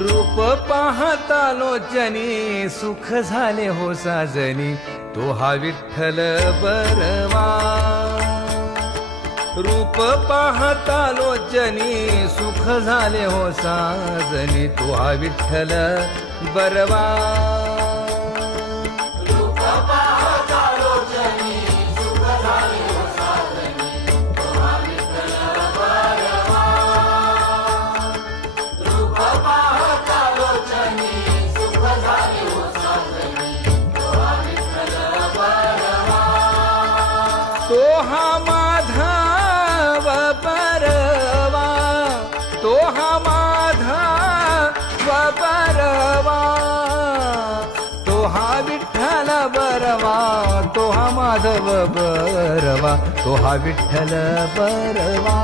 रूप पाहता लोचनी सुख झाले हो साजनी तो हा विठ्ठल बरवा रूप पाहता लोचनी सुख झाले हो साजनी तो हा विठ्ठल बरवा तो हा माधव बरवा तो हा माधव बरवा तो हा विठ्ठल बरवा तो हा माधव बरवा तो हा विठ्ठल बरवा